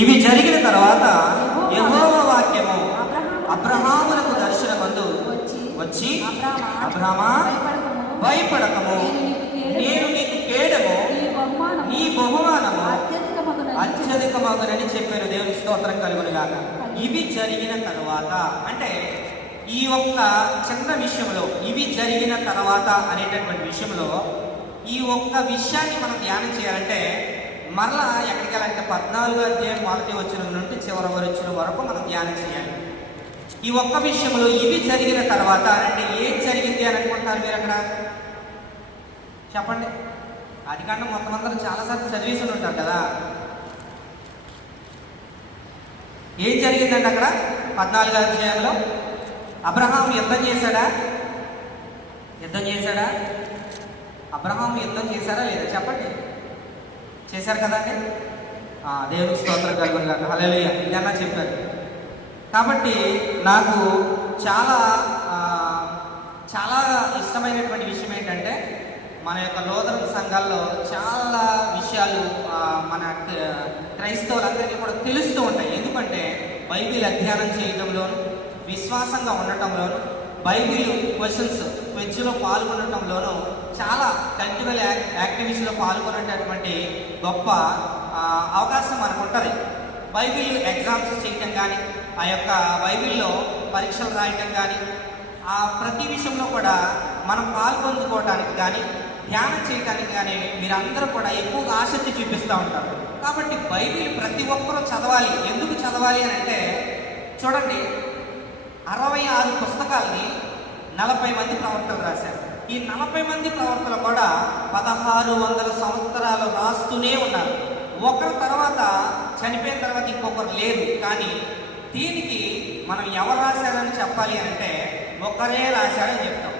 ఇవి జరిగిన తర్వాత యెహోవా వాక్యము అబ్రహామునకు దర్శనమందు వచ్చి, అబ్రహామా భయపడకము, నేను నీకు కేడము, నీ బహుమానము అత్యధికమగునని చెప్పారు. దేవుని స్తోత్రం కలుగును గాక. ఇవి జరిగిన తర్వాత అంటే ఈ ఒక్క చిన్న విషయంలో, ఇవి జరిగిన తర్వాత అనేటటువంటి విషయంలో ఈ ఒక్క విషయాన్ని మనం ధ్యానం చేయాలంటే మరలా ఎక్కడికి వెళ్ళాలంటే 14వ అధ్యాయం 1వ వచనం నుండి చివరి వచనం వరకు మనం ధ్యానం చేయాలి. ఈ ఒక్క విషయంలో ఇవి జరిగిన తర్వాత అంటే ఏం జరిగింది అని అనుకుంటారు మీరు అక్కడ? చెప్పండి. ఆదికాండం మొత్తం అందరూ చాలాసార్లు చదివేసి ఉంటారు కదా. ఏం జరిగిందండి అక్కడ? 14వ అధ్యాయంలో అబ్రహాము యుద్ధం చేశాడా? అబ్రహాము యుద్ధం చేశారా లేదా? చెప్పండి. చేశారు కదండి. దేవుని స్తోత్రం కలుగును గాక. హల్లెలూయా. ఇదన్నా చెప్పారు. కాబట్టి నాకు చాలా చాలా ఇష్టమైనటువంటి విషయం ఏంటంటే మన యొక్క లోదరణ సంఘాల్లో చాలా విషయాలు మన క్రైస్తవులందరికీ కూడా తెలుస్తూ ఉంటాయి. ఎందుకంటే బైబిల్ అధ్యయనం చేయడంలోను, విశ్వాసంగా ఉండటంలోను, బైబిల్ క్వశ్చన్స్లో పాల్గొనటంలోనూ, చాలా కల్టివల్ యాక్టివిటీస్లో పాల్గొనేటటువంటి గొప్ప అవకాశం మనకు ఉంటుంది. బైబిల్ ఎగ్జామ్స్ చేయటం కానీ, ఆ యొక్క బైబిల్లో పరీక్షలు రాయటం కానీ, ఆ ప్రతి విషయంలో కూడా మనం పాల్పంచుకోవడానికి కానీ, ధ్యానం చేయడానికి కానీ మీరందరూ కూడా ఎక్కువగా ఆసక్తి చూపిస్తూ ఉంటారు. కాబట్టి బైబిల్ ప్రతి ఒక్కరూ చదవాలి. ఎందుకు చదవాలి అని అంటే చూడండి, 66 పుస్తకాలని 40 మంది ప్రవక్తలు రాశారు. ఈ 40 మంది ప్రవక్తలు కూడా 1600 సంవత్సరాలు రాస్తూనే ఉన్నారు. ఒకరి తర్వాత చనిపోయిన తర్వాత ఇంకొకరు లేరు. కానీ దీనికి మనం ఎవరు రాశారని చెప్పాలి అని అంటే ఒకరే రాశారని చెప్తాం.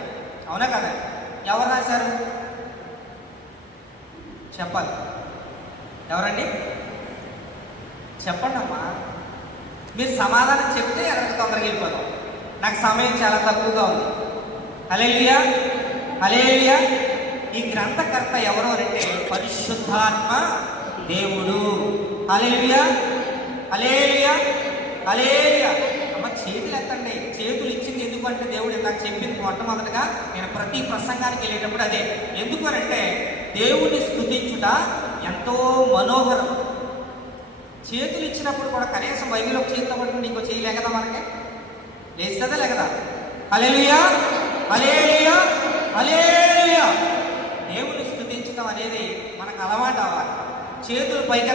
అవునా కదా? ఎవరు రాశారు చెప్పాలి. ఎవరండి? చెప్పండి అమ్మా. మీరు సమాధానం చెప్తే ఎక్కడికి తొందరగా వెళ్ళిపోతాం. నాకు సమయం చాలా తక్కువగా ఉంది. హల్లెలూయా, హల్లెలూయా. ఈ గ్రంథకర్త ఎవరు అంటే పరిశుద్ధాత్మ దేవుడు. హల్లెలూయా, హల్లెలూయా, హల్లెలూయా. అమ్మ చేతులు ఎత్తండి. చేతులు ఇచ్చింది ఎందుకంటే దేవుడు నాకు చెప్పింది మొట్టమొదటిగా నేను ప్రతి ప్రసంగానికి వెళ్ళేటప్పుడు అదే. ఎందుకనంటే దేవుని స్తుతించుట ఎంతో మనోహరం. చేతులు ఇచ్చినప్పుడు కూడా కనీసం బైబిల్ ఒక చేతితో పట్టుకుంటే ఇంకో చేయలేకదా? మనకి లేస్తుందా లేకదా? హల్లెలూయా, హల్లెలూయా, హల్లెలూయా. దేవుని స్తుతించడం అనేది మనకు అలవాటు అవ్వాలి. చేతులు పైకి